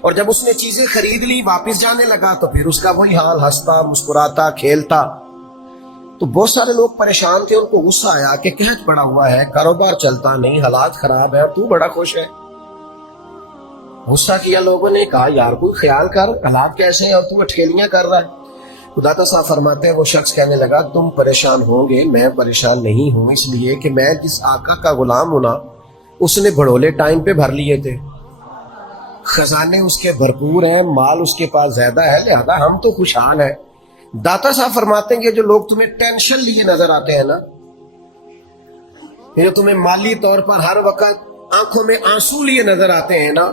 اور جب اس نے چیزیں خرید لی واپس جانے لگا تو پھر اس کا وہی حال، ہنستا مسکراتا کھیلتا. تو بہت سارے لوگ پریشان تھے، ان کو غصہ آیا کہ قحط پڑا ہوا ہے، کاروبار چلتا نہیں، حالات خراب ہے اور تو بڑا خوش ہے. غصہ کیا لوگوں نے، کہا یار کوئی خیال کر، حالات کیسے ہیں اور تو اٹھیلیاں کر رہا ہے. خدا صاحب فرماتے ہیں وہ شخص کہنے لگا تم پریشان ہوں گے، میں پریشان نہیں ہوں، اس لیے کہ میں جس آقا کا غلام ہوں نا، اس نے بھڑولے ٹائم پہ بھر لیے تھے، خزانے اس کے بھرپور ہیں، مال اس کے پاس زیادہ ہے، لہذا ہم تو خوشحال ہیں. داتا صاحب فرماتے ہیں کہ جو لوگ تمہیں ٹینشن لیے نظر آتے ہیں نا، جو تمہیں مالی طور پر ہر وقت آنکھوں میں آنسو لیے نظر آتے ہیں نا،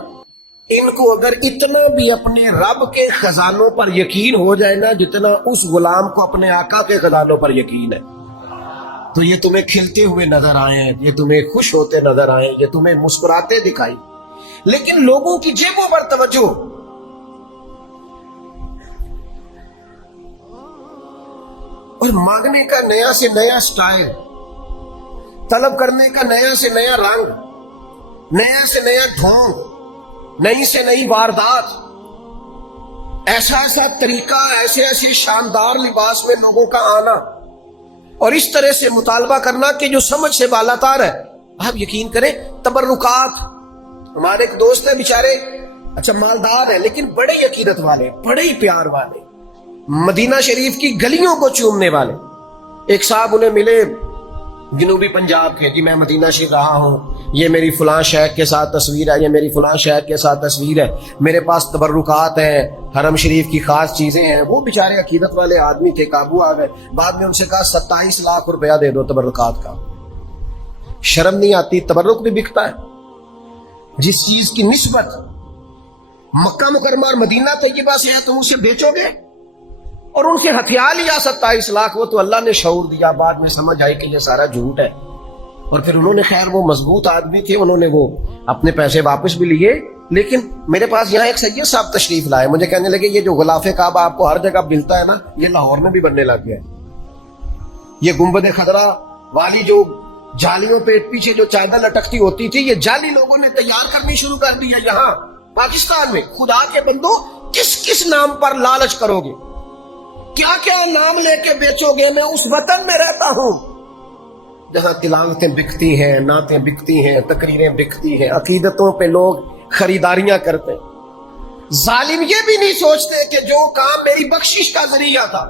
ان کو اگر اتنا بھی اپنے رب کے خزانوں پر یقین ہو جائے نا جتنا اس غلام کو اپنے آقا کے خزانوں پر یقین ہے، تو یہ تمہیں کھلتے ہوئے نظر آئے ہیں، یہ تمہیں خوش ہوتے نظر آئے، یہ تمہیں مسکراتے دکھائی. لیکن لوگوں کی جیبوں پر توجہ، اور مانگنے کا نیا سے نیا سٹائل، طلب کرنے کا نیا سے نیا رنگ، نیا سے نیا ڈھونگ، نئی سے نئی واردات، ایسا ایسا طریقہ، ایسے ایسے شاندار لباس میں لوگوں کا آنا، اور اس طرح سے مطالبہ کرنا کہ جو سمجھ سے بالاتار ہے. آپ یقین کریں تبرکات. ہمارے ایک دوست ہے بیچارے، اچھا مالدار ہے لیکن بڑے عقیدت والے، بڑے ہی پیار والے، مدینہ شریف کی گلیوں کو چومنے والے. ایک صاحب انہیں ملے جنوبی پنجاب کے، جی میں مدینہ شریف رہا ہوں، یہ میری فلاں شیخ کے ساتھ تصویر ہے، یہ میری فلاں شیخ کے ساتھ تصویر ہے، میرے پاس تبرکات ہیں، حرم شریف کی خاص چیزیں ہیں. وہ بیچارے عقیدت والے آدمی تھے، قابو آ گئے. بعد میں ان سے کہا 27 لاکھ روپیہ دے دو تبرکات کا. شرم نہیں آتی؟ تبرک بھی بکتا ہے. جس چیز کی نسبت مکہ مکرمہ اور مدینہ طیبہ سے ہے تم اسے بیچو گے، اور ان سے ہتھیار لیا 27 لاکھ. وہ تو اللہ نے شعور دیا، بعد میں سمجھ آئی کہ یہ سارا جھوٹ ہے. اور پھر انہوں نے، خیر وہ مضبوط آدمی تھے، انہوں نے وہ اپنے پیسے واپس بھی لیے. لیکن میرے پاس یہاں ایک سید صاحب تشریف لائے، مجھے کہنے لگے یہ جو غلاف کعبہ آپ کو ہر جگہ ملتا ہے نا، یہ لاہور میں بھی بننے لگ گیا ہے. یہ گنبد خضرا والی جو جالیوں پہ پیچھے جو چادر لٹکتی ہوتی تھی، یہ جالی لوگوں نے تیار کرنی شروع کر دی ہے یہاں پاکستان میں. خدا کے بندو کس کس نام پر لالچ کرو گے، کیا کیا نام لے کے بیچو گے. میں اس وطن میں رہتا ہوں جہاں تلاوتیں بکتی ہیں، نعتیں بکتی ہیں، تقریریں بکتی ہیں، عقیدتوں پہ لوگ خریداریاں کرتے ہیں. ظالم یہ بھی نہیں سوچتے کہ جو کام میری بخشش کا ذریعہ تھا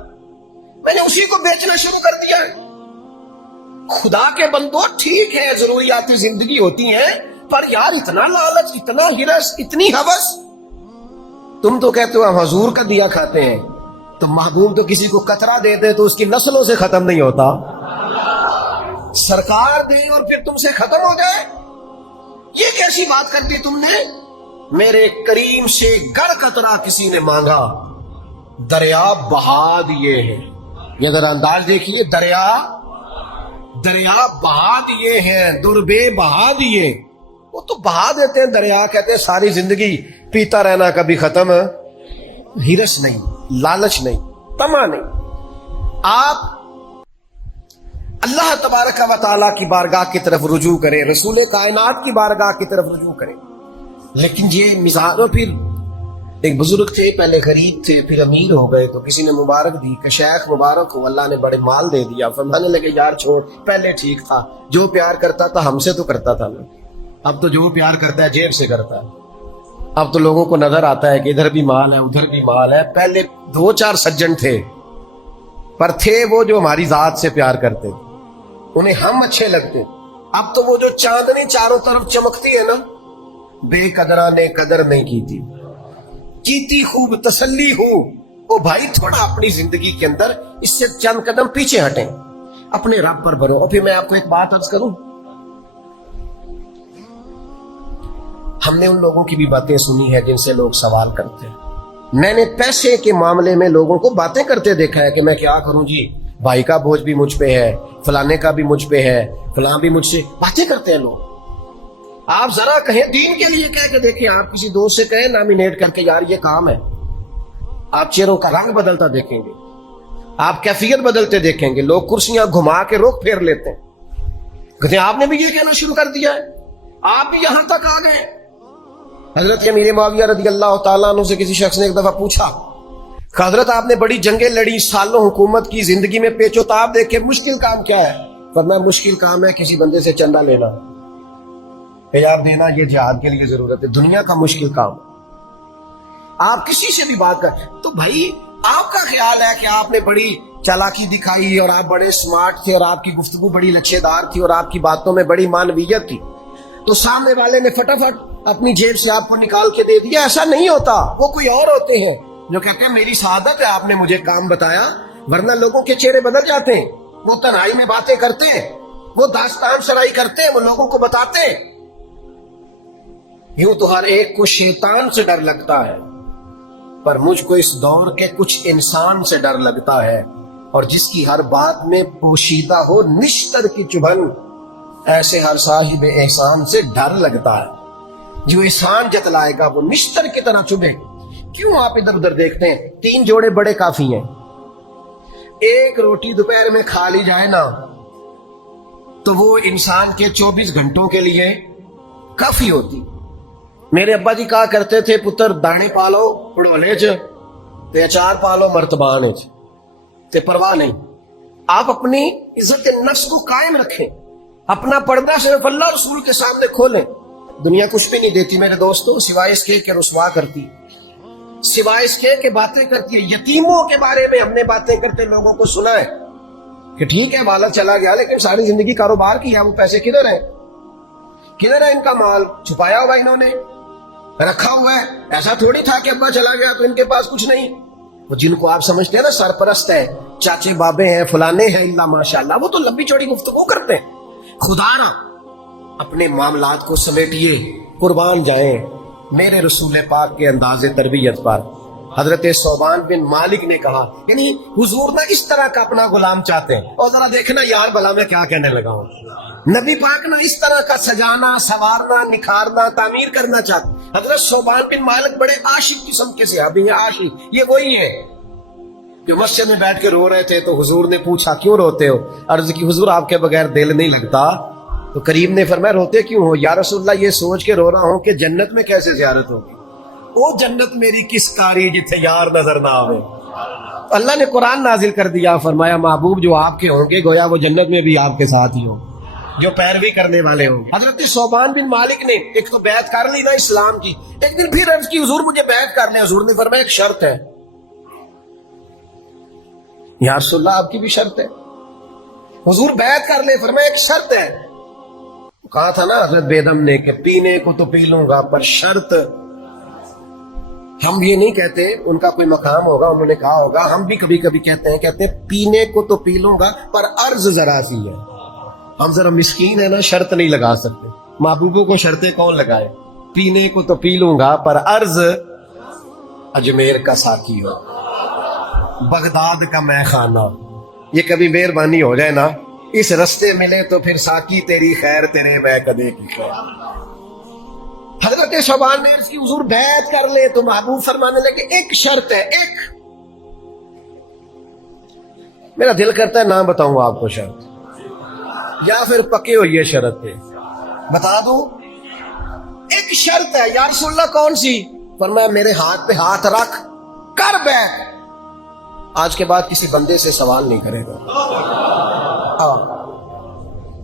میں نے اسی کو بیچنا شروع کر دیا ہے. خدا کے بندو ٹھیک ہے ضروریات زندگی ہوتی ہیں، پر یار اتنا لالچ، اتنا ہرس، اتنی ہوس. تم تو کہتے ہو ہم حضور کا دیا کھاتے ہیں، تو محبوب تو کسی کو قطرہ دیتے تو اس کی نسلوں سے ختم نہیں ہوتا. سرکار دے اور پھر تم سے ختم ہو جائے، یہ کیسی بات کر دی تم نے. میرے کریم سے گر قطرہ کسی نے مانگا، دریا بہا دیے ہیں. یہ ذرا انداز دیکھیے، دریا بہا دیے ہیں، دربے بہا دیے. وہ تو بہا دیتے ہیں دریا، کہتے ہیں ساری زندگی پیتا رہنا کبھی ختم. ہرس نہیں، لالچ نہیں، طمع نہیں. آپ اللہ تبارک و تعالیٰ کی بارگاہ کی طرف رجوع کریں، رسول کائنات کی بارگاہ کی طرف رجوع کریں. لیکن یہ مثال. اور پھر ایک بزرگ تھے، پہلے غریب تھے پھر امیر ہو گئے، تو کسی نے مبارک دی کہ شیخ مبارک ہو، اللہ نے بڑے مال دے دیا. فرمانے لگے یار چھوڑ، پہلے ٹھیک تھا، جو پیار کرتا تھا ہم سے تو کرتا تھا نا، اب تو جو پیار کرتا ہے جیب سے کرتا ہے. اب تو لوگوں کو نظر آتا ہے کہ ادھر بھی مال ہے ادھر بھی مال ہے. پہلے 2-4 سجن تھے، پر تھے وہ جو ہماری ذات سے پیار کرتے، انہیں ہم اچھے لگتے. اب تو وہ جو چاندنی چاروں طرف چمکتی ہے نا، بے قدرہ نے قدر نہیں کی تھی، کیتی خوب تسلی ہو. او بھائی تھوڑا اپنی زندگی کے اندر اس سے چند قدم پیچھے ہٹیں، اپنے رب پر بھرو. اور پھر میں آپ کو ایک بات عرض کروں، ہم نے ان لوگوں کی بھی باتیں سنی ہے جن سے لوگ سوال کرتے ہیں. میں نے پیسے کے معاملے میں لوگوں کو باتیں کرتے دیکھا ہے کہ میں کیا کروں جی، بھائی کا بوجھ بھی مجھ پہ ہے، فلانے کا بھی مجھ پہ ہے، فلاں بھی مجھ سے. باتیں کرتے ہیں لوگ. آپ ذرا کہیں دین کے لیے کہہ کے دیکھیں، آپ کسی دوست سے کہیں نامینیٹ کر کے یار یہ کام ہے، آپ چہروں کا رنگ بدلتا دیکھیں گے، آپ کیفیت بدلتے دیکھیں گے. لوگ کرسیاں گھما کے رخ پھیر لیتے ہیں، کہتے ہیں آپ نے بھی یہ کہنا شروع کر دیا ہے، آپ بھی یہاں تک آ گئے. حضرت امیر معاویہ رضی اللہ تعالیٰ عنہ سے کسی شخص نے ایک دفعہ پوچھا کہ حضرت آپ نے بڑی جنگیں لڑی، سالوں حکومت کی، زندگی میں پیچ و تاب دیکھے، مشکل کام کیا ہے؟ فرمایا مشکل کام ہے کسی بندے سے چندہ لینا، حجاب دینا، یہ جہاد کے لیے ضرورت ہے، دنیا کا مشکل کام۔ آپ کسی سے بھی بات کر تو بھائی آپ کا خیال ہے کہ آپ نے بڑی چالاکی دکھائی اور آپ بڑے سمارٹ تھے اور آپ کی گفتگو بڑی لچھے دار تھی اور آپ کی باتوں میں بڑی معنویت تھی، تو سامنے والے نے فٹافٹ اپنی جیب سے آپ کو نکال کے دے دیا؟ ایسا نہیں ہوتا، وہ کوئی اور ہوتے ہیں جو کہتے ہیں میری سعادت ہے آپ نے مجھے کام بتایا، ورنہ لوگوں کے چہرے بدل جاتے ہیں، وہ تنہائی میں باتیں کرتے ہیں، وہ داستان سرائی کرتے ہیں، وہ لوگوں کو بتاتے ہیں۔ یوں تو ہر ایک کو شیطان سے ڈر لگتا ہے، پر مجھ کو اس دور کے کچھ انسان سے ڈر لگتا ہے، اور جس کی ہر بات میں پوشیدہ ہو نشتر کی چبھن، ایسے ہر صاحب احسان سے ڈر لگتا ہے۔ جو احسان جتلائے گا وہ نشتر کی طرح چبھے۔ کیوں آپ ادھر ادھر دیکھتے ہیں؟ 3 جوڑے بڑے کافی ہیں، ایک روٹی دوپہر میں کھا لی جائے نا تو وہ انسان کے 24 گھنٹوں کے لیے کافی ہوتی۔ میرے ابا جی کہا کرتے تھے پتر دانے پالو پڑولے چ تے اچار پالو مرتبان چ تے پرواہ نہیں۔ آپ اپنی عزت نفس کو قائم رکھیں، اپنا پردہ صرف اللہ رسول کے سامنے کھولیں۔ دنیا کچھ بھی نہیں دیتی میرے دوستوں سوائے اس کے کہ رسوا کرتی، سوائے اس کے کہ باتیں کرتی ہے۔ یتیموں کے بارے میں ہم نے باتیں کرتے لوگوں کو سنا ہے کہ ٹھیک ہے والد چلا گیا لیکن ساری زندگی کاروبار کی ہے، وہ پیسے کدھر ہیں؟ کدھر ہے ان کا مال؟ چھپایا ہوا انہوں نے رکھا ہوا ہے۔ ایسا تھوڑی تھا کہ ابا چلا گیا تو ان کے پاس کچھ نہیں۔ وہ جن کو آپ سمجھتے ہیں نا سرپرست ہے، چاچے بابے ہیں، فلانے ہیں، اللہ ماشاءاللہ، وہ تو لمبی چوڑی گفتگو کرتے ہیں۔ خدا نہ اپنے معاملات کو سمیٹیے، قربان جائیں میرے رسول پاک کے انداز تربیت پر۔ حضرت صوبان بن مالک نے کہا، یعنی حضور نہ اس طرح کا اپنا غلام چاہتے ہیں، اور ذرا دیکھنا یار بلا میں کیا کہنے لگا ہوں، نبی پاک نہ اس طرح کا سجانا، سوارنا، نکھارنا، تعمیر کرنا چاہتے۔ حضرت صوبان بن مالک بڑے عاشق قسم کے صحابی ہیں۔ عاشق یہ وہی ہے جو مسجد میں بیٹھ کے رو رہے تھے تو حضور نے پوچھا کیوں روتے ہو؟ عرض کی حضور آپ کے بغیر دل نہیں لگتا۔ تو کریم نے فرمایا روتے کیوں ہو؟ یا رسول اللہ یہ سوچ کے رو رہا ہوں کہ جنت میں کیسے زیارت ہوگی، وہ جنت میری کس کاری جتھے یار نظر نہ آوے۔ اللہ نے قرآن نازل کر دیا، فرمایا محبوب جو آپ کے ہوں گے گویا وہ جنت میں بھی آپ کے ساتھ ہی ہوں، جو پیروی کرنے والے ہوں گے۔ حضرت صوبان بن مالک نے ایک تو بیعت کر لی نا اسلام کی، ایک دن پھر عرض کی حضور مجھے بیعت کر لیں۔ حضور نے فرمایا ایک شرط ہے۔ یا رسول اللہ آپ کی بھی شرط ہے؟ حضور بیعت کر لیں، فرمایا ایک شرط ہے۔ کہا تھا نا حضرت بیدم نے کہ پینے کو تو پی لوں گا پر شرط۔ ہم یہ نہیں کہتے، ان کا کوئی مقام ہوگا انہوں نے کہا ہوگا، ہم بھی کبھی کبھی کہتے ہیں پینے کو تو پی لوں گا پر عرض ذرا سی ہے۔ ہم ذرا مسکین ہے نا، شرط نہیں لگا سکتے۔ محبوبوں کو شرطیں کون لگائے؟ پینے کو تو پی لوں گا پر عرض اجمیر کا ساقی ہو، بغداد کا میں خانہ۔ یہ کبھی مہربانی ہو جائے نا، اس رستے ملے تو پھر ساقی تیری خیر تیرے میں کدے کی خیر۔ حضرت صوبان نے اس کی حضور بیعت کر لے تو محبوب فرمانے لگے ایک شرط ہے، ایک۔ میرا دل کرتا ہے نہ بتاؤں آپ کو شرط، یا پھر پکے ہو یہ شرط پہ بتا دوں۔ ایک شرط ہے۔ یا رسول اللہ کون سی؟ فرمایا میرے ہاتھ پہ ہاتھ رکھ کر بیعت، آج کے بعد کسی بندے سے سوال نہیں کرے گا۔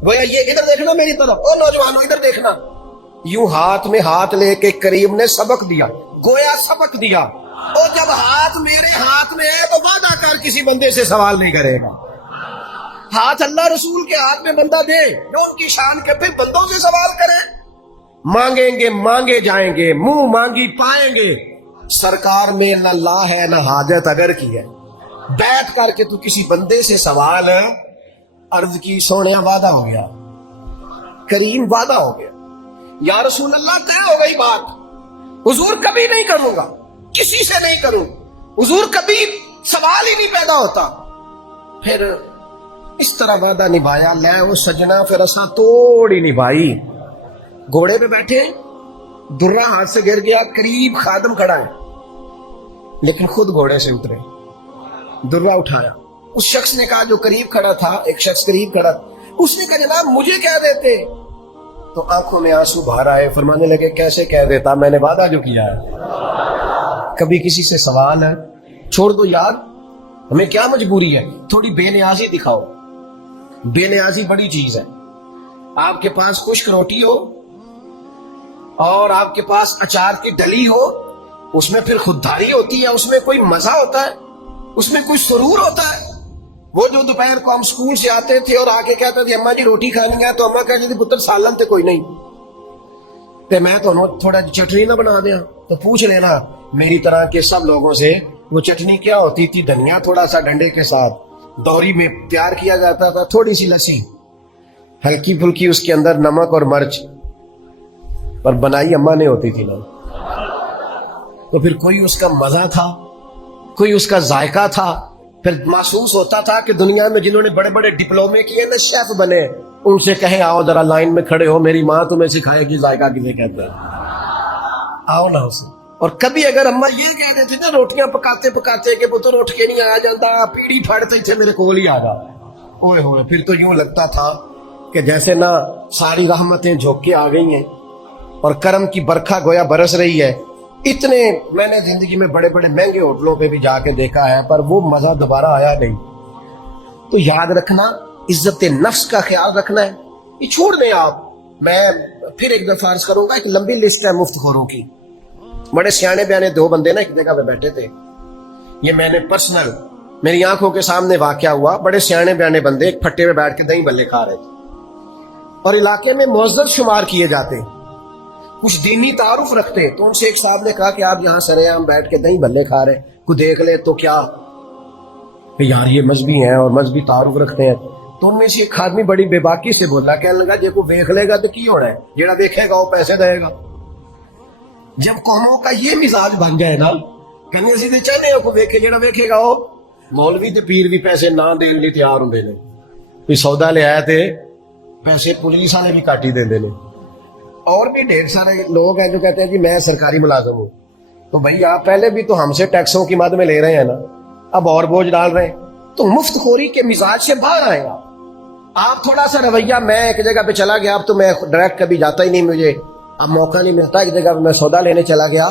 گویا یہ ادھر دیکھنا میری طرف، او نوجوانوں ادھر دیکھنا، یوں ہاتھ میں ہاتھ لے کے کریم نے سبق دیا، گویا سبق دیا، اور جب ہاتھ میرے ہاتھ میں ہے تو وعدہ کر کسی بندے سے سوال نہیں کرے گا۔ ہاتھ اللہ رسول کے ہاتھ میں بندہ دے جو ان کی شان کے، پھر بندوں سے سوال کرے۔ مانگیں گے مانگے جائیں گے، منہ مانگی پائیں گے، سرکار میں نہ لا ہے نہ حاجت اگر کی ہے۔ بیعت کر کے تو کسی بندے سے سوال، عرض کی سونیا وعدہ ہو گیا، کریم وعدہ ہو گیا، یا رسول اللہ طے ہو گئی بات، حضور کبھی نہیں کروں گا، کسی سے نہیں کروں، حضور کبھی سوال ہی نہیں پیدا ہوتا۔ پھر اس طرح وعدہ نبھایا، لے وہ سجنا پھر اساں توڑی نبھائی۔ گھوڑے پہ بیٹھے، درہ ہاتھ سے گر گیا، قریب خادم کھڑا ہے لیکن خود گھوڑے سے اترے، درہ اٹھایا۔ اس شخص نے کہا جو قریب کھڑا تھا، ایک شخص قریب کھڑا تھا، اس نے کہا جناب مجھے کیا دیتے؟ تو آنکھوں میں آنسو باہر آئے, فرمانے لگے کیسے کہہ دیتا, میں نے وعدہ جو کیا ہے. کبھی کسی سے سوال ہے, چھوڑ دو یار, ہمیں کیا مجبوری ہے, تھوڑی بے نیازی دکھاؤ. بے نیازی بڑی چیز ہے. آپ کے پاس خشک روٹی ہو اور آپ کے پاس اچار کی ڈلی ہو, اس میں پھر خودداری ہوتی ہے, اس میں کوئی مزہ ہوتا ہے, اس میں کوئی سرور ہوتا ہے. وہ جو دوپہر کو ہم اسکول سے آتے تھے اور آ کے کہتے تھے اماں جی روٹی کھانی ہے, تو اماں کہتی تھی پتر سالن تے کوئی نہیں, تے میں تو تھوڑا چٹنی نہ بنا دیا. تو پوچھ لینا میری طرح کے سب لوگوں سے, وہ چٹنی کیا ہوتی تھی, دھنیا تھوڑا سا ڈنڈے کے ساتھ دوری میں تیار کیا جاتا تھا, تھوڑی سی لسی, ہلکی پھلکی اس کے اندر نمک اور مرچ, پر بنائی اماں نے ہوتی تھی نا. تو پھر کوئی اس کا مزہ تھا, کوئی اس کا ذائقہ تھا. پھر محسوس ہوتا تھا کہ دنیا میں جنہوں نے بڑے بڑے ڈپلومے کیے نا, شیف بنے, ان سے کہیں آؤ ذرا لائن میں کھڑے ہو, میری ماں تمہیں سکھائے گی ذائقہ کسے کہتا ہے, آؤ نا اسے. اور کبھی اگر اماں یہ کہہ دیتے تھے روٹیاں پکاتے پکاتے کہ پتر اٹھ کے نہیں آیا جاتا, پیڑھی پھاڑتے تھے میرے کول ہی آ جا, اوئے ہوئے, پھر تو یوں لگتا تھا کہ جیسے نا ساری رحمتیں جھوک کے آ گئی ہیں اور کرم کی برکھا گویا برس رہی ہے. اتنے میں نے زندگی میں بڑے بڑے مہنگے ہوٹلوں پہ بھی جا کے دیکھا ہے, پر وہ مزہ دوبارہ آیا نہیں. تو یاد رکھنا, عزت نفس کا خیال رکھنا ہے. یہ چھوڑ دیں آپ. میں پھر ایک دفعہ عرض کروں گا, ایک لمبی لسٹ ہے مفت خوروں کی. بڑے سیانے بیانے دو بندے نا ایک جگہ پہ بیٹھے تھے, یہ میں نے پرسنل میری آنکھوں کے سامنے واقعہ ہوا. بڑے سیانے بیانے بندے ایک پھٹے میں بیٹھ کے دہی بلے کھا رہے تھے, اور علاقے میں معزز شمار کیے جاتے, کچھ دینی تعارف رکھتے. تو ان سے ایک صاحب نے کہا کہ آپ یہاں سرے عام بیٹھ کے دہی بھلے کھا رہے, کوئی دیکھ لے تو کیا, کہ یار یہ مذہبی ہیں اور مذہبی تعارف رکھتے ہیں. تو ان میں سے ایک آدمی بڑی بے باکی سے بولا, کہنے لگا جے کو دیکھ لے گا تو کی ہونا ہے, جڑا دیکھے گا وہ پیسے دے گا. جب قوموں کا یہ مزاج بن جائے نا, کہنے سیدھے چاہنے کو دیکھے, جڑا دیکھے گا وہ, مولوی تے پیر بھی پیسے نہ دین لی تیار ہوں نے, کوئی سودا لے آئے تھے پیسے پولیس والے بھی کاٹی دے دینے. اور بھی ڈھیر سارے لوگ ہیں جو کہتے ہیں کہ میں سرکاری ملازم ہوں. تو بھائی آپ پہلے بھی تو ہم سے ٹیکسوں کی مد میں لے رہے ہیں نا, اب اور بوجھ ڈال رہے ہیں. تو مفت خوری کے مزاج سے باہر آئے آپ تھوڑا سا رویہ. میں ایک جگہ پہ چلا گیا, اب تو میں ڈائریکٹ کبھی جاتا ہی نہیں, مجھے اب موقع نہیں ملتا. ایک جگہ پہ میں سودا لینے چلا گیا,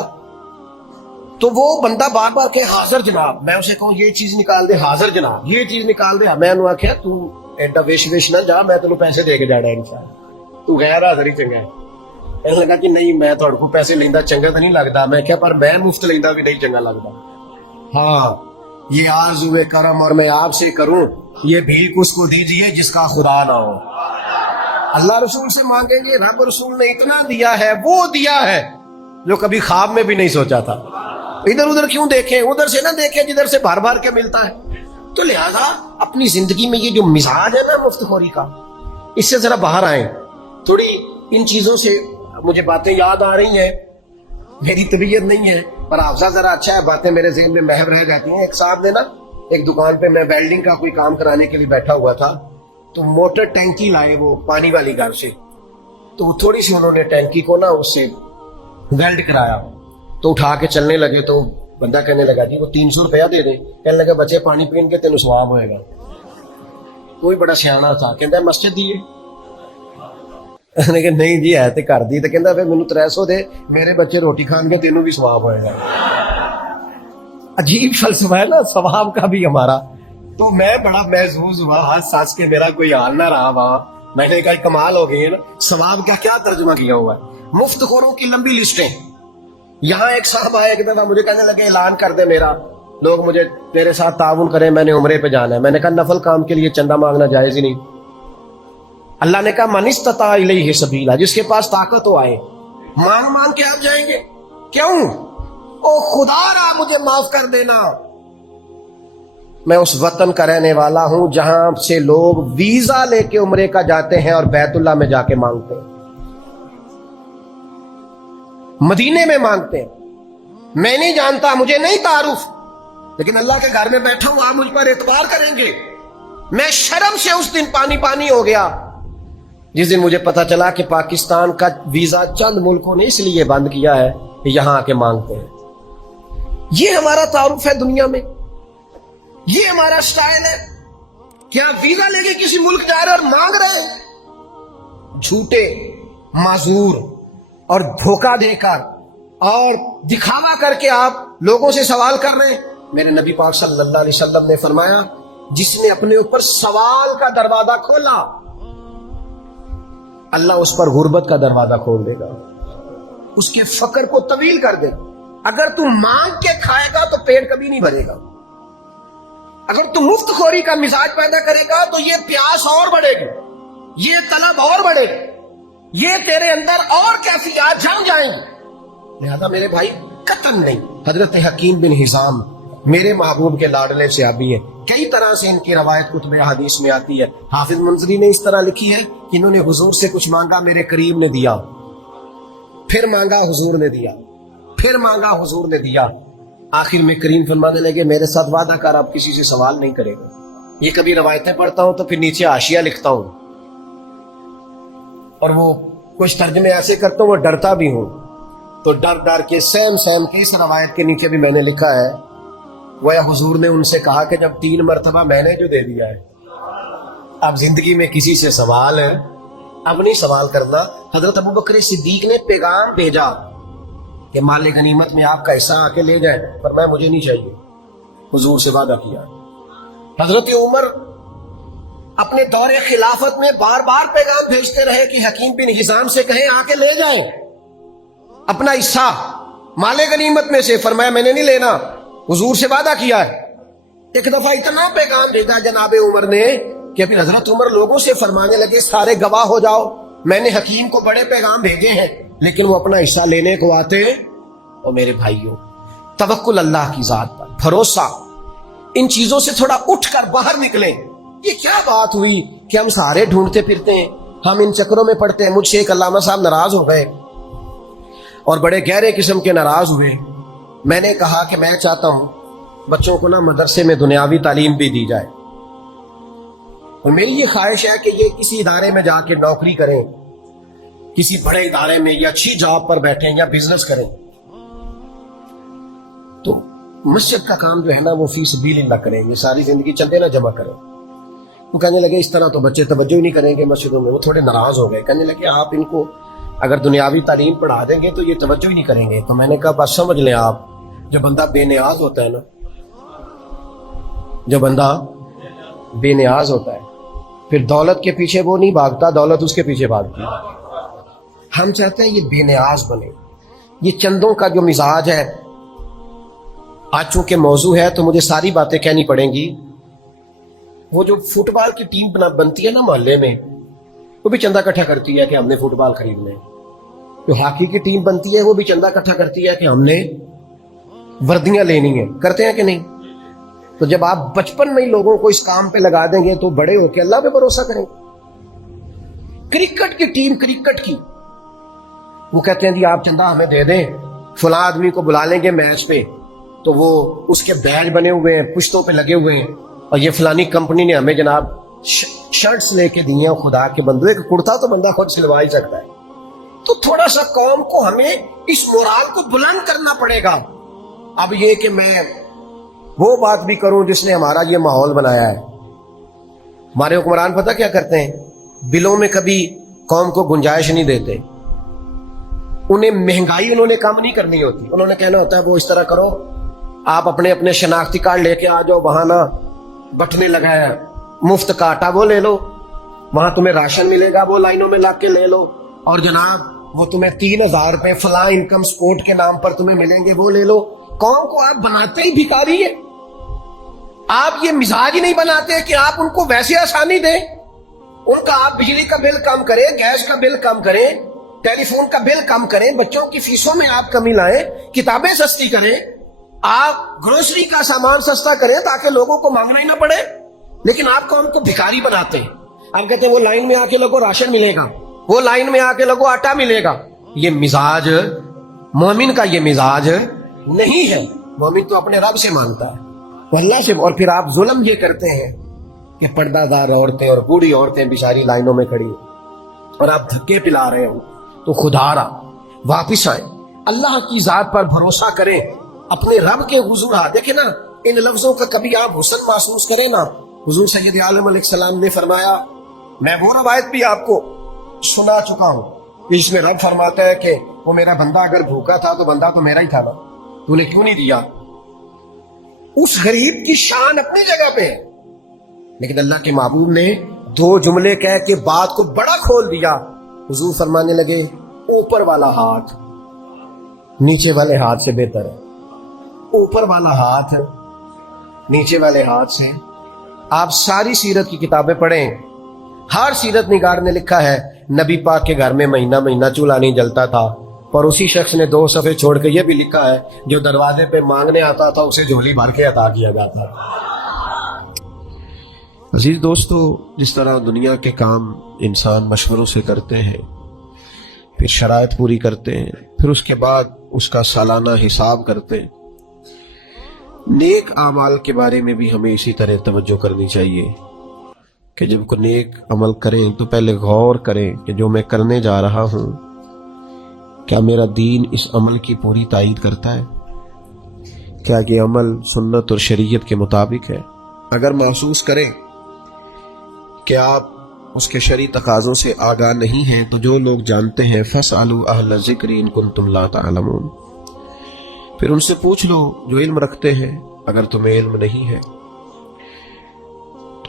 تو وہ بندہ بار بار کہ حاضر جناب, میں اسے کہوں یہ چیز نکال دے, حاضر جناب یہ چیز نکال دے. میں انہوں آخیا تو ایڈا ویش ویش نہ جا, میں تینوں پیسے دے کے جانا ہے انشاءاللہ, تو غیر حاضر ہی چنگا ہے. کہنے لگا کہ نہیں میں تھوڑے کو پیسے لینا چنگا تو نہیں لگتا. میں کیا پر میں مفت لینا بھی نہیں چنگا لگتا. ہاں یہ آرزو کرم اور میں آپ سے کروں, یہ بھیک اس کو دیجئے جس کا خدا نہ ہو. اللہ رسول سے مانگیں گے, رب رسول نے اتنا دیا ہے, وہ دیا ہے جو کبھی خواب میں بھی نہیں سوچا تھا. ادھر ادھر کیوں دیکھیں, ادھر سے نہ دیکھیں جدھر سے بھر بھر کے ملتا ہے. تو لہذا اپنی زندگی میں یہ جو مزاج ہے نا مفت خوری کا, اس سے ذرا باہر آئیں. تھوڑی ان چیزوں سے مجھے باتیں یاد آ رہی ہیں, میری طبیعت نہیں ہے پر حافظہ ذرا اچھا ہے, باتیں میرے ذہن میں محو رہ جاتی ہیں. ایک صاحب نے نا ایک دکان پہ, میں ویلڈنگ کا کوئی کام کرانے کے لیے بیٹھا ہوا تھا, تو موٹر ٹینکی لائے وہ پانی والی گھر سے. تو تھوڑی سی انہوں نے ٹینکی کو نا اس سے ویلڈ کرایا, تو اٹھا کے چلنے لگے. تو بندہ کہنے لگا جی وہ 300 روپیہ دے دیں. کہنے لگا بچے پانی پین کے تینوں ثواب ہوئے گا. کوئی بڑا سیاح تھا, کہتا ہے مسجد دیے. کہ نہیں جی ہے تے کر دی. تو کہتا پھر مینوں 300 دے, میرے بچے روٹی کھان کے تینوں بھی ثواب ہوئے گا. عجیب فلسفہ ہے نا ثواب کا بھی ہمارا. تو میں بڑا محظوظ ہوا, ہنس ہنس کے میرا کوئی حال نہ رہا وہاں. میں نے کہا کمال ہو گئی ہے نا, ثواب کا کیا ترجمہ کیا ہوا ہے. مفت خوروں کی لمبی لسٹیں. یہاں ایک صاحب آئے ایک دفعہ, مجھے کہنے لگے اعلان کر دے میرا, لوگ مجھے تیرے ساتھ تعاون کریں, میں نے عمرے پہ جانا ہے. میں نے کہا نفل کام کے لیے چندہ مانگنا جائز ہی نہیں. اللہ نے کہا من استطاع الیہ سبیلا, جس کے پاس طاقت ہو آئے. مانگ مانگ کے آپ جائیں گے کیوں؟ او خدا را مجھے معاف کر دینا, میں اس وطن کا رہنے والا ہوں جہاں سے لوگ ویزا لے کے عمرے کا جاتے ہیں اور بیت اللہ میں جا کے مانگتے ہیں, مدینے میں مانگتے ہیں. میں نہیں جانتا, مجھے نہیں تعارف, لیکن اللہ کے گھر میں بیٹھا ہوں, آپ مجھ پر اعتبار کریں گے. میں شرم سے اس دن پانی پانی ہو گیا جس دن مجھے پتا چلا کہ پاکستان کا ویزا چند ملکوں نے اس لیے بند کیا ہے کہ یہاں آ کے مانگتے ہیں. یہ ہمارا تعارف ہے دنیا میں, یہ ہمارا سٹائل ہے. کیا ویزا لے کے کسی ملک جا رہے اور مانگ رہے ہیں؟ جھوٹے. معذور اور دھوکہ دے کر اور دکھاوا کر کے آپ لوگوں سے سوال کر رہے ہیں. میرے نبی پاک صلی اللہ علیہ وسلم نے فرمایا جس نے اپنے اوپر سوال کا دروازہ کھولا اللہ اس پر غربت کا دروازہ کھول دے گا, اس کے فقر کو طویل کر دے. اگر تو مانگ کے کھائے گا تو پیٹ کبھی نہیں بھرے گا. اگر تو مفت خوری کا مزاج پیدا کرے گا تو یہ پیاس اور بڑھے گی, یہ طلب اور بڑھے گی, یہ تیرے اندر اور کیفیات جم جائیں گی. لہذا میرے بھائی قطعاً نہیں. حضرت حکیم بن حزام میرے محبوب کے لاڈلے صحابی ہیں, کئی طرح سے ان کی روایت کتب حدیث میں آتی ہے. حافظ منذری نے اس طرح لکھی ہے کہ انہوں نے حضور سے کچھ مانگا, میرے کریم نے دیا, پھر مانگا حضور نے دیا, پھر مانگا حضور نے دیا. آخر میں کریم فرمانے لگے میرے ساتھ وعدہ کر آپ کسی سے سوال نہیں کرے گا. یہ کبھی روایتیں پڑھتا ہوں تو پھر نیچے حاشیہ لکھتا ہوں اور وہ کچھ ترجمے ایسے کرتا ہوں وہ ڈرتا بھی ہوں, تو ڈر ڈر کے سیم کے اس روایت کے نیچے بھی میں نے لکھا ہے وہ حضور نے ان سے کہا کہ جب 3 مرتبہ میں نے جو دے دیا ہے اب زندگی میں کسی سے سوال ہے اب نہیں سوال کرنا. حضرت ابوبکر صدیق نے پیغام بھیجا کہ مال غنیمت میں آپ کا حصہ آ کے لے جائیں, پر میں مجھے نہیں چاہیے. حضور سے وعدہ کیا. حضرت عمر اپنے دور خلافت میں بار بار پیغام بھیجتے رہے کہ حکیم بن حزام سے کہیں آ کے لے جائیں اپنا حصہ مال غنیمت میں سے. فرمایا میں نے نہیں لینا, حضور سے وعدہ کیا ہے. ایک دفعہ اتنا پیغام بھیجا جناب عمر نے کہ پھر حضرت عمر لوگوں سے فرمانے لگے سارے گواہ ہو جاؤ, میں نے حکیم کو بڑے پیغام بھیجے ہیں لیکن وہ اپنا حصہ لینے کو آتے. اور میرے بھائیوں توکل اللہ کی ذات پر, بھروسہ, ان چیزوں سے تھوڑا اٹھ کر باہر نکلیں. یہ کیا بات ہوئی کہ ہم سارے ڈھونڈتے پھرتے ہیں, ہم ان چکروں میں پڑتے ہیں. مجھ سے ایک علامہ صاحب ناراض ہو گئے اور بڑے گہرے قسم کے ناراض ہوئے. میں نے کہا کہ میں چاہتا ہوں بچوں کو نا مدرسے میں دنیاوی تعلیم بھی دی جائے, اور میری یہ خواہش ہے کہ یہ کسی ادارے میں جا کے نوکری کریں, کسی بڑے ادارے میں یا اچھی جاب پر بیٹھیں یا بزنس کریں. تو مسجد کا کام جو ہے نا وہ فی سبیل اللہ کریں, یہ ساری زندگی چندے نہ جمع کریں. وہ کہنے لگے اس طرح تو بچے توجہ ہی نہیں کریں گے مسجدوں میں. وہ تھوڑے ناراض ہو گئے, کہنے لگے آپ ان کو اگر دنیاوی تعلیم پڑھا دیں گے تو یہ توجہ ہی نہیں کریں گے. تو میں نے کہا بس سمجھ لیں آپ, جو بندہ بے نیاز ہوتا ہے نا, جو بندہ بے نیاز ہوتا ہے پھر دولت کے پیچھے وہ نہیں بھاگتا, دولت اس کے پیچھے بھاگتی ہے. ہم چاہتے ہیں یہ بے نیاز بنے. یہ چندوں کا جو مزاج ہے, آج چونکہ موضوع ہے تو مجھے ساری باتیں کہنی پڑیں گی. وہ جو فٹ بال کی ٹیم بنتی ہے نا محلے میں, وہ بھی چندہ اکٹھا کرتی ہے کہ ہم نے فٹ بال خریدنا ہے. جو ہاکی کی ٹیم بنتی ہے وہ بھی چندہ اکٹھا کرتی ہے کہ ہم نے وردیاں لینی ہیں. کرتے ہیں کہ نہیں؟ تو جب آپ بچپن میں ہی لوگوں کو اس کام پہ لگا دیں گے تو بڑے ہو کے اللہ پہ بھروسہ کریں گے. کرکٹ کی ٹیم, کرکٹ کی, وہ کہتے ہیں جی آپ چندہ ہمیں دے دیں, فلاں آدمی کو بلا لیں گے میچ پہ, تو وہ اس کے بیج بنے ہوئے ہیں, پشتوں پہ لگے ہوئے ہیں, اور یہ فلانی کمپنی نے ہمیں جناب شرٹس لے کے دی ہیں. خدا کے بندو, ایک کرتا تو بندہ خود سلوا ہی سکتا ہے. تو تھوڑا سا قوم کو ہمیں اس مورال کو بلند کرنا پڑے گا. اب یہ کہ میں وہ بات بھی کروں جس نے ہمارا یہ ماحول بنایا ہے. ہمارے حکمران پتہ کیا کرتے ہیں, بلوں میں کبھی قوم کو گنجائش نہیں دیتے. انہیں مہنگائی انہوں نے کم نہیں کرنی ہوتی, انہوں نے کہنا ہوتا ہے وہ اس طرح کرو, آپ اپنے اپنے شناختی کارڈ لے کے آ جاؤ, وہاں نا بٹنے لگایا مفت کا آٹا وہ لے لو, وہاں تمہیں راشن ملے گا وہ لائنوں میں لا کے لے لو, اور جناب وہ تمہیں 3000 روپے فلاں انکم سپورٹ کے نام پر تمہیں ملیں گے وہ لے لو. قوم کو آپ بناتے ہی بھکاری ہے. آپ یہ مزاج ہی نہیں بناتے کہ آپ ان کو ویسے آسانی دیں. ان کا آپ بجلی کا بل کم کریں, گیس کا بل کم کریں, ٹیلی فون کا بل کم کریں, بچوں کی فیسوں میں آپ کمی لائیں, کتابیں سستی کریں, آپ گروسری کا سامان سستا کریں تاکہ لوگوں کو مانگنا ہی نہ پڑے. لیکن آپ کو ان کو بھکاری بناتے ہیں. آپ کہتے ہیں وہ لائن میں آ کے لوگوں راشن ملے گا, وہ لائن میں آ کے لوگوں آٹا ملے گا. یہ مزاج مومن کا یہ مزاج نہیں ہے. مومن تو اپنے رب سے مانگتا ہے, اللہ سے. اور پھر آپ ظلم یہ کرتے ہیں کہ پردہ دار عورتیں اور بوڑھی عورتیں بیچاری لائنوں میں کھڑی اور آپ دھکے پلا رہے ہو. تو خدا را واپس آئیں, اللہ کی ذات پر بھروسہ کریں, اپنے رب کے حضور. دیکھیں نا ان لفظوں کا کبھی آپ حسن محسوس کریں نا. حضور سید عالم علیہ السلام نے فرمایا, میں وہ روایت بھی آپ کو سنا چکا ہوں اس میں رب فرماتا ہے کہ وہ میرا بندہ اگر بھوکا تھا تو بندہ تو میرا ہی تھا نا، تو نے کیوں نہیں دیا؟ اس غریب کی شان اپنی جگہ پہ ہے، لیکن اللہ کے محبوب نے دو جملے کہہ کے بات کو بڑا کھول دیا۔ حضور فرمانے لگے اوپر والا ہاتھ نیچے والے ہاتھ سے بہتر ہے، اوپر والا ہاتھ نیچے والے ہاتھ سے۔ آپ ساری سیرت کی کتابیں پڑھیں، ہر سیرت نگار نے لکھا ہے نبی پاک کے گھر میں مہینہ مہینہ چولہا نہیں جلتا تھا، اور اسی شخص نے 2 صفحے چھوڑ کے یہ بھی لکھا ہے جو دروازے پہ مانگنے آتا تھا اسے جھولی بھر کے عطا کیا جاتا تھا۔ عزیز دوستو، جس طرح دنیا کے کام انسان مشوروں سے کرتے ہیں، پھر شرائط پوری کرتے ہیں، پھر اس کے بعد اس کا سالانہ حساب کرتے ہیں، نیک اعمال کے بارے میں بھی ہمیں اسی طرح توجہ کرنی چاہیے کہ جب کوئی نیک عمل کریں تو پہلے غور کریں کہ جو میں کرنے جا رہا ہوں کیا میرا دین اس عمل کی پوری تائید کرتا ہے، کیا یہ عمل سنت اور شریعت کے مطابق ہے۔ اگر محسوس کریں کہ آپ اس کے شرعی تقاضوں سے آگاہ نہیں ہیں تو جو لوگ جانتے ہیں فَاسْأَلُوا أَهْلَ الذِّكْرِ إِن كُنتُمْ لَا تَعْلَمُونَ، پھر ان سے پوچھ لو جو علم رکھتے ہیں اگر تمہیں علم نہیں ہے۔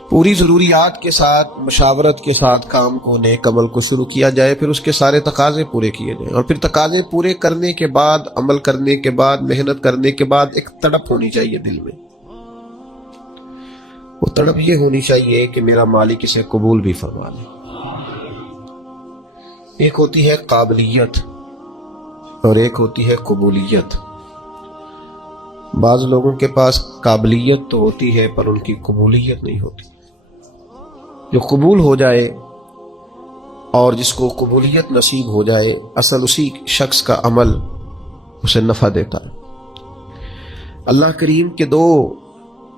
پوری ضروریات کے ساتھ، مشاورت کے ساتھ کام کو، نیک عمل کو شروع کیا جائے، پھر اس کے سارے تقاضے پورے کیے جائیں، اور پھر تقاضے پورے کرنے کے بعد، عمل کرنے کے بعد، محنت کرنے کے بعد ایک تڑپ ہونی چاہیے دل میں۔ وہ تڑپ یہ ہونی چاہیے کہ میرا مالک اسے قبول بھی فرما لے۔ ایک ہوتی ہے قابلیت اور ایک ہوتی ہے قبولیت۔ بعض لوگوں کے پاس قابلیت تو ہوتی ہے پر ان کی قبولیت نہیں ہوتی۔ جو قبول ہو جائے اور جس کو قبولیت نصیب ہو جائے، اصل اسی شخص کا عمل اسے نفع دیتا ہے۔ اللہ کریم کے 2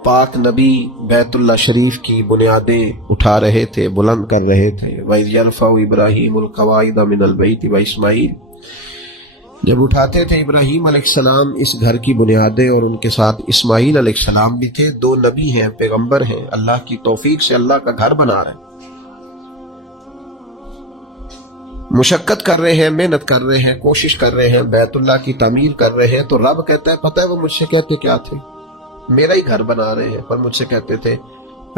پاک نبی بیت اللہ شریف کی بنیادیں اٹھا رہے تھے، بلند کر رہے تھے۔ وَإِذْ يَرْفَعُ إِبْرَاهِيمُ الْقَوَاعِدَ مِنَ الْبَيْتِ وَإِسْمَاعِيلُ، جب اٹھاتے تھے ابراہیم علیہ السلام اس گھر کی بنیادیں، اور ان کے ساتھ اسماعیل علیہ السلام بھی تھے، 2 نبی ہیں، پیغمبر ہیں، اللہ کی توفیق سے اللہ کا گھر بنا رہے ہیں، مشقت کر رہے ہیں، محنت کر رہے ہیں، کوشش کر رہے ہیں، بیت اللہ کی تعمیر کر رہے ہیں۔ تو رب کہتا ہے پتہ ہے وہ مجھ سے کہتے کیا تھے؟ میرا ہی گھر بنا رہے ہیں، پر مجھ سے کہتے تھے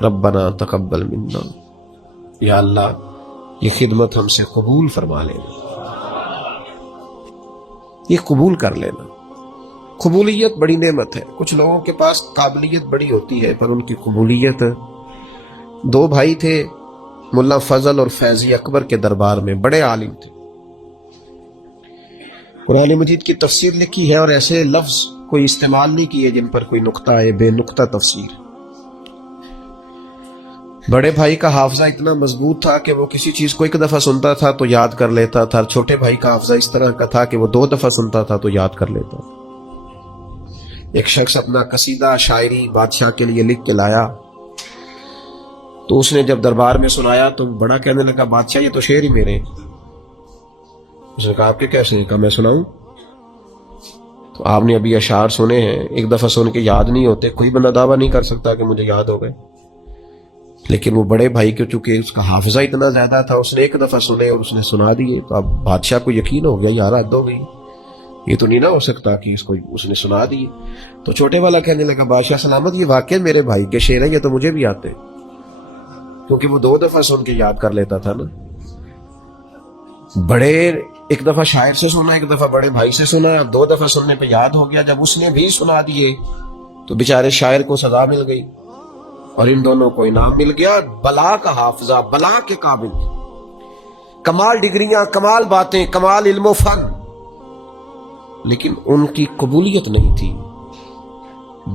ربنا تقبل منا، یا اللہ یہ خدمت ہم سے قبول فرما لینا، یہ قبول کر لینا۔ قبولیت بڑی نعمت ہے۔ کچھ لوگوں کے پاس قابلیت بڑی ہوتی ہے پر ان کی قبولیت۔ 2 بھائی تھے، ملا فضل اور فیضی اکبر کے دربار میں، بڑے عالم تھے، قرآن مجید کی تفسیر لکھی ہے اور ایسے لفظ کوئی استعمال نہیں کیے جن پر کوئی نقطہ ہے، بے نقطہ تفسیر۔ بڑے بھائی کا حافظہ اتنا مضبوط تھا کہ وہ کسی چیز کو 1 دفعہ سنتا تھا تو یاد کر لیتا تھا، چھوٹے بھائی کا حافظہ اس طرح کا تھا کہ وہ 2 دفعہ سنتا تھا تو یاد کر لیتا تھا۔ ایک شخص اپنا قصیدہ شاعری بادشاہ کے لیے لکھ کے لایا، تو اس نے جب دربار میں سنایا تو بڑا کہنے لگا بادشاہ یہ تو شعر ہی میرے ہیں۔ اس نے کہا آپ کے کیسے؟ کہا میں سناؤں؟ تو آپ نے ابھی اشعار سنے ہیں، 1 دفعہ سن کے یاد نہیں ہوتے، کوئی بندہ دعویٰ نہیں کر سکتا کہ مجھے یاد ہو گئے، لیکن وہ بڑے بھائی کو چونکہ اس کا حافظہ اتنا زیادہ تھا، اس نے 1 دفعہ سنے اور اس نے سنا دیے، تو اب بادشاہ کو یقین ہو گیا یار حد ہو گئی، یہ تو نہیں نہ ہو سکتا کہ اس نے سنا دیے۔ تو چھوٹے والا کہنے لگا بادشاہ سلامت یہ واقعی میرے بھائی کے شعر ہیں، یہ تو مجھے بھی آتے، کیونکہ وہ 2 دفعہ سن کے یاد کر لیتا تھا نا۔ بڑے 1 دفعہ شاعر سے سنا، 1 دفعہ بڑے بھائی سے سنا، اب 2 دفعہ سننے پہ یاد ہو گیا۔ جب اس نے بھی سنا دیے تو بیچارے شاعر کو سزا مل گئی اور ان دونوں کو انعام مل گیا۔ بلا کا حافظہ، بلا کے قابل، کمال ڈگریاں، کمال باتیں، کمال علم و فن، لیکن ان کی قبولیت نہیں تھی۔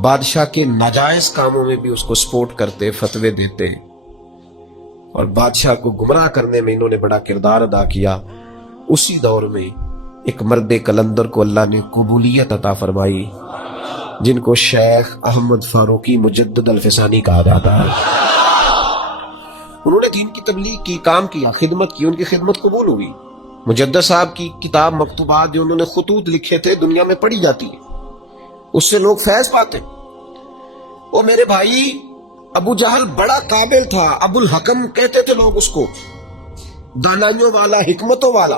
بادشاہ کے ناجائز کاموں میں بھی اس کو سپورٹ کرتے، فتوے دیتے، اور بادشاہ کو گمراہ کرنے میں انہوں نے بڑا کردار ادا کیا۔ اسی دور میں ایک مرد کلندر کو اللہ نے قبولیت عطا فرمائی، جن کو شیخ احمد فاروقی مجدد الفسانی کہا جاتا ہے۔ انہوں نے دین کی تبلیغ کی، کام کیا، خدمت کی، ان کی خدمت قبول ہوئی۔ مجدد صاحب کی کتاب مکتوبات جو انہوں نے خطوط لکھے تھے دنیا میں پڑھی جاتی ہے، اس سے لوگ فیض پاتے۔ وہ میرے بھائی ابو جہل بڑا قابل تھا، ابو الحکم کہتے تھے لوگ اس کو، دانائیوں والا، حکمتوں والا،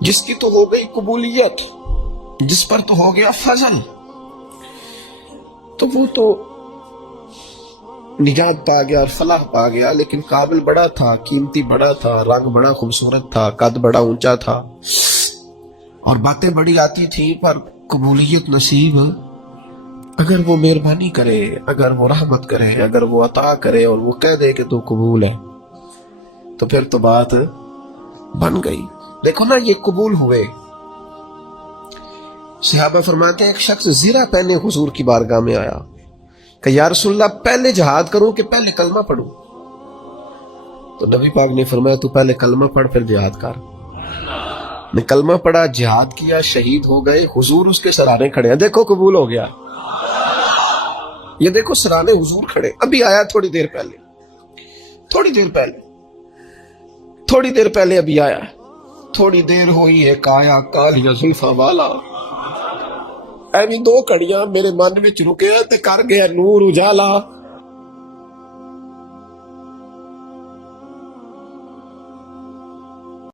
جس کی تو ہو گئی قبولیت، جس پر تو ہو گیا فضل، تو وہ تو نجات پا گیا اور فلاح پا گیا. لیکن قابل بڑا تھا، قیمتی بڑا تھا، رنگ بڑا خوبصورت تھا، قد بڑا اونچا تھا، اور باتیں بڑی آتی تھی، پر قبولیت نصیب اگر وہ مہربانی کرے، اگر وہ رحمت کرے، اگر وہ عطا کرے اور وہ کہہ دے کہ تو قبول ہے، تو پھر تو بات بن گئی. دیکھو نا، یہ قبول ہوئے. صحابہ فرماتے ہیں ایک شخص زرہ پہنے حضور کی بارگاہ میں آیا کہ یا رسول اللہ پہلے جہاد کروں کہ پہلے کلمہ پڑھوں؟ تو نبی پاک نے فرمایا تو پہلے کلمہ پڑھ پھر جہاد کر. نے کلمہ پڑھا، جہاد کیا، شہید ہو گئے. حضور اس کے سرانے کھڑے ہیں، دیکھو قبول ہو گیا. یہ دیکھو سرانے حضور کھڑے، ابھی آیا تھوڑی دیر پہلے ابھی آیا. تھوڑی دیر ہوئی ہے آیا کالیاں زلفاں والا، ایویں دو کڑیاں میرے من وچ رکیا تے کر گیا نور اجالا.